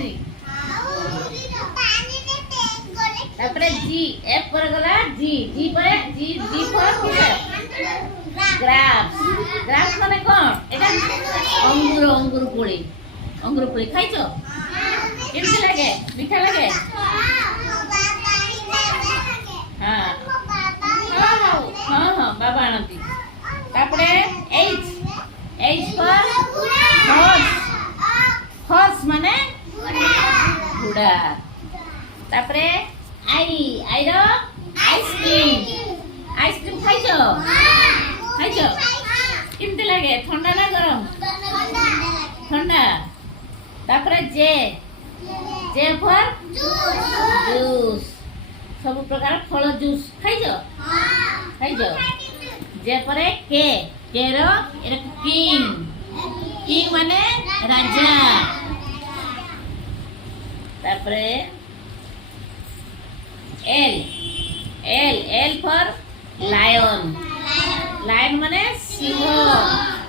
নি তারপরে জি এফ পরে গলা জি জি পরে জি জি ফর গ্রাফস গ্রাফস মানে কোন এটা অঙ্গুর অঙ্গুর পড়ি খাইছো কেমন লাগে মিঠা লাগে হ্যাঁ হ্যাঁ হ্যাঁ বাবা আনতি তারপরে H H for horse horse মানে ঘোড়া তারপরে আই আইর আইসক্রিম খাইছো কেমতি লাগে ঠান্ডা না গরম ঠান্ডা তারপরে জে জে ফর জুস ସବୁ ପ୍ରକାର ଫଳ ଜୁସ୍ ଖାଇଛ ଯେ ପରେ କେ ର କିଙ୍ଗ ମାନେ ରାଜା ତାପରେ ଏଲ ଫର ଲାୟନ ମାନେ ସିଂହ